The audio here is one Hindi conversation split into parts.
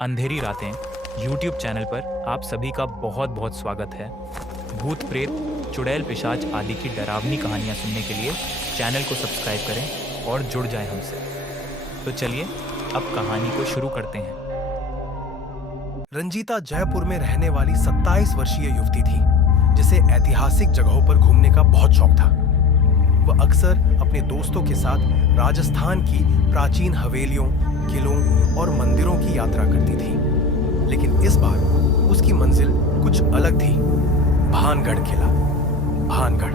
अंधेरी रातें यूट्यूब चैनल पर आप सभी का बहुत बहुत स्वागत है। भूत प्रेत, चुड़ैल पिशाच आदि की डरावनी कहानियाँ सुनने के लिए चैनल को सब्सक्राइब करें और जुड़ जाएं हमसे। तो चलिए अब कहानी को शुरू करते हैं। रंजीता जयपुर में रहने वाली 27 वर्षीय युवती थी जिसे ऐतिहासिक जगहों पर घूमने का बहुत शौक था। वह अक्सर अपने दोस्तों के साथ राजस्थान की प्राचीन हवेलियों, किलों और मंदिरों की यात्रा करती थी। लेकिन इस बार उसकी मंजिल कुछ अलग थी। भानगढ़ किला। भानगढ़,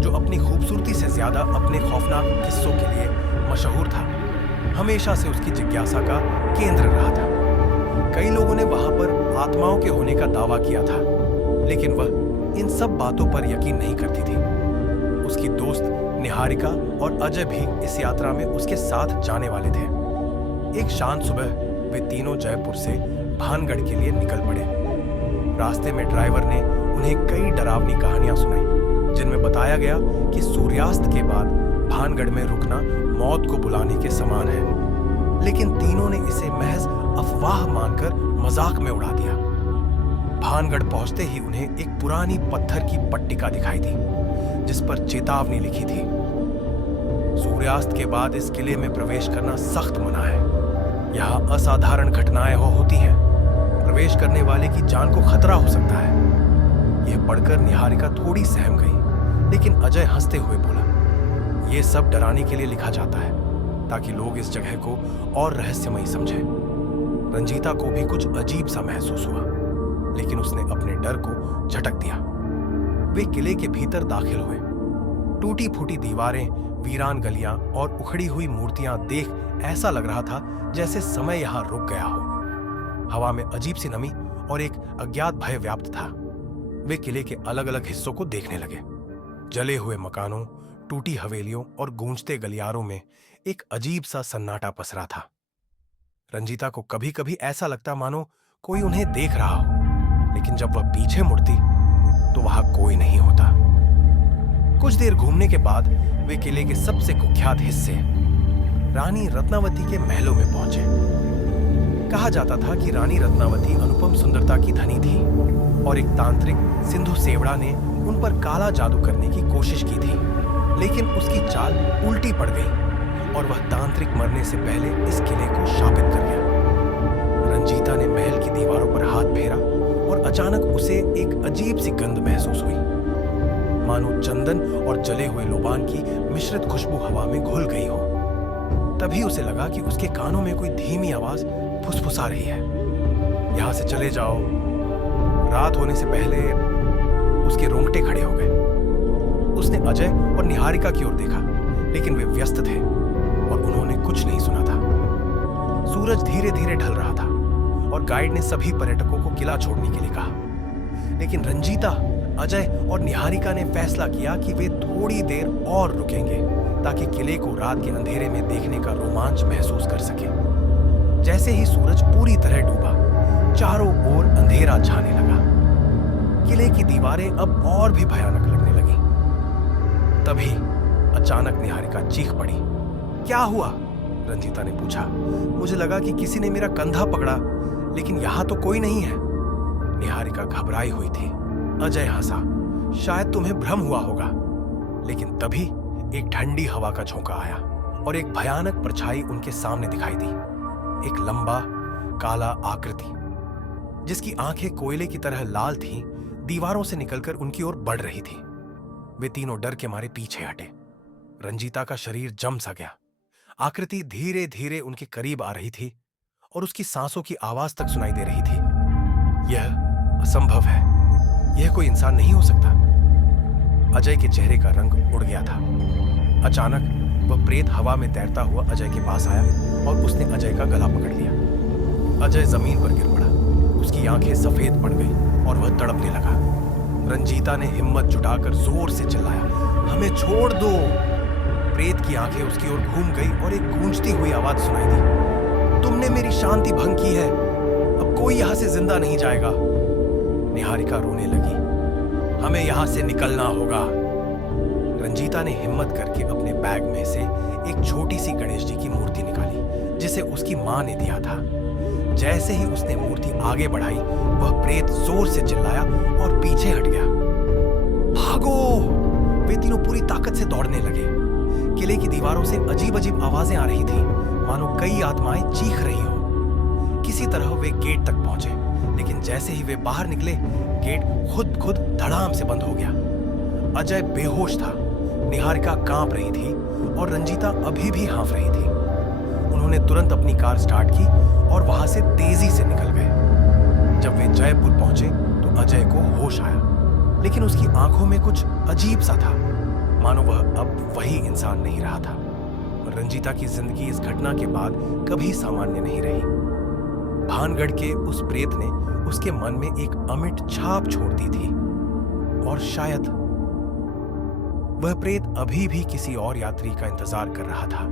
जो अपनी खूबसूरती से ज्यादा अपने खौफनाक किस्सों के लिए मशहूर था, हमेशा से उसकी जिज्ञासा का केंद्र रहा था। कई लोगों ने वहां पर आत्माओं के होने का दावा किया था, लेकिन वह इन सब बातों पर यकीन नहीं करती थी। उसकी दोस्त निहारिका और अजय भी इस यात्रा में उसके साथ जाने वाले थे। एक शांत सुबह वे तीनों जयपुर से भानगढ़ के लिए निकल पड़े। रास्ते में ड्राइवर ने उन्हें कई डरावनी कहानियां सुनाई, जिनमें बताया गया कि सूर्यास्त के बाद भानगढ़ में रुकना मौत को बुलाने के समान है। लेकिन तीनों ने इसे महज अफवाह मानकर मजाक में उड़ा दिया। भानगढ़ पहुंचते ही उन्हें एक पुरानी पत्थर की पट्टिका दिखाई दी, जिस पर चेतावनी लिखी थी। सूर्यास्त के बाद इस किले में प्रवेश करना सख्त मना है। यहाँ असाधारण घटनाएं होती हैं। प्रवेश करने वाले की जान को खतरा हो सकता है। यह पढ़कर निहारिका थोड़ी सहम गई, लेकिन अजय हंसते हुए बोला, यह सब डराने के लिए लिखा जाता है, ताकि लोग इस जगह को और रहस्यमयी समझें। रंजीता को भी कुछ अजीब सा महसूस हुआ, लेकिन उसने अपने डर को झटक दिया। वे किले के भीतर दाखिल हुए। टूटी फूटी दीवारें, वीरान गलियां और उखड़ी हुई मूर्तियां देख ऐसा लग रहा था जैसे समय यहां रुक गया हो। हवा में अजीब सी नमी और एक अज्ञात भय व्याप्त था। वे किले के अलग अलग हिस्सों को देखने लगे। जले हुए मकानों, टूटी हवेलियों और गूंजते गलियारों में एक अजीब सा सन्नाटा पसरा था। रंजीता को कभी कभी ऐसा लगता मानो कोई उन्हें देख रहा हो, लेकिन जब वह पीछे मुड़ती तो वहां कोई नहीं होता। कुछ देर घूमने के बाद वे किले के सबसे कुख्यात हिस्से रानी रत्नावती के महलों में पहुंचे। कहा जाता था कि रानी रत्नावती अनुपम सुंदरता की धनी थी और एक तांत्रिक सिंधु सेवड़ा ने उन पर काला जादू करने की कोशिश की थी, लेकिन उसकी चाल उल्टी पड़ गई और वह तांत्रिक मरने से पहले इस किले को शापित कर गया। रंजीता ने महल की दीवारों पर हाथ फेरा और अचानक उसे एक अजीब सी गंध महसूस हुई, मानो चंदन और जले हुए लोबान की मिश्रित खुशबू हवा में घुल गई हो। तभी उसे लगा कि उसके कानों में कोई धीमी आवाज फुसफुसा रही है, यहां से चले जाओ। रात होने से पहले उसके रोंगटे खड़े हो गए। उसने अजय और निहारिका की ओर देखा, लेकिन वे व्यस्त थे और उन्होंने कुछ नहीं सुना था। सूरज धीरे धीरे ढल रहा था और गाइड ने सभी पर्यटकों को किला छोड़ने के लिए कहा, लेकिन रंजीता, अजय और निहारिका ने फैसला किया कि वे थोड़ी देर और रुकेंगे, ताकि किले को रात के अंधेरे में देखने का रोमांच महसूस कर सके। जैसे ही सूरज पूरी तरह डूबा, चारों ओर अंधेरा छाने लगा। किले की दीवारें अब और भी भयानक लगने लगी। तभी अचानक निहारिका चीख पड़ी। क्या हुआ? रंजीता ने पूछा। मुझे लगा कि किसी ने मेरा कंधा पकड़ा, लेकिन यहां तो कोई नहीं है। निहारिका घबराई हुई थी। अजय हंसा। शायद तुम्हें भ्रम हुआ होगा। लेकिन तभी एक ठंडी हवा का झोंका आया और एक भयानक परछाई उनके सामने दिखाई दी। एक लंबा काला आकृति, जिसकी आंखें कोयले की तरह लाल थीं, दीवारों से निकलकर उनकी ओर बढ़ रही थी। वे तीनों डर के मारे पीछे हटे। रंजीता का शरीर जम सा गया। आकृति धीरे धीरे उनके करीब आ रही थी और उसकी सांसों की आवाज तक सुनाई दे रही थी। यह असंभव है। यह कोई इंसान नहीं हो सकता। अजय के चेहरे का रंग उड़ गया था। अचानक वह प्रेत हवा में तैरता हुआ अजय के पास आया और उसने अजय का गला पकड़ लिया। अजय जमीन पर गिर पड़ा। उसकी आंखें सफेद पड़ गईं और वह तड़पने लगा। रंजीता ने हिम्मत जुटाकर जोर से चिल्लाया, हमें छोड़ दो। प्रेत की आंखें उसकी ओर घूम गई और एक गूंजती हुई आवाज सुनाई दी, तुमने मेरी शांति भंग की है। अब कोई यहां से जिंदा नहीं जाएगा। निहारिका रोने लगी। हमें यहां से निकलना होगा। रंजीता ने हिम्मत करके अपने बैग में से एक छोटी सी गणेश जी की मूर्ति निकाली, जिसे उसकी मां ने दिया था। जैसे ही उसने मूर्ति आगे बढ़ाई, वह प्रेत जोर से चिल्लाया और पीछे हट गया। भागो! वे तीनों पूरी ताकत से दौड़ने लगे। किले की दीवारों से अजीब अजीब आवाजें आ रही थीं, मानो कई आत्माएं चीख रही हो। किसी तरह वे गेट तक पहुंचे, लेकिन जैसे ही वे बाहर निकले, गेट खुद धड़ाम से बंद हो गया। अजय बेहोश था, निहारिका कांप रही थी और रंजीता अभी भी हाँफ रही थी। उन्होंने तुरंत अपनी कार स्टार्ट की और वहां से तेजी से निकल गए। जब वे जयपुर पहुंचे तो अजय को होश आया, लेकिन उसकी आंखों में कुछ अजीब सा था, मानो वह अब वही इंसान नहीं रहा था। रंजीता की जिंदगी इस घटना के बाद कभी सामान्य नहीं रही। भानगढ़ के उस प्रेत ने उसके मन में एक अमिट छाप छोड़ दी थी, और शायद वह प्रेत अभी भी किसी और यात्री का इंतजार कर रहा था।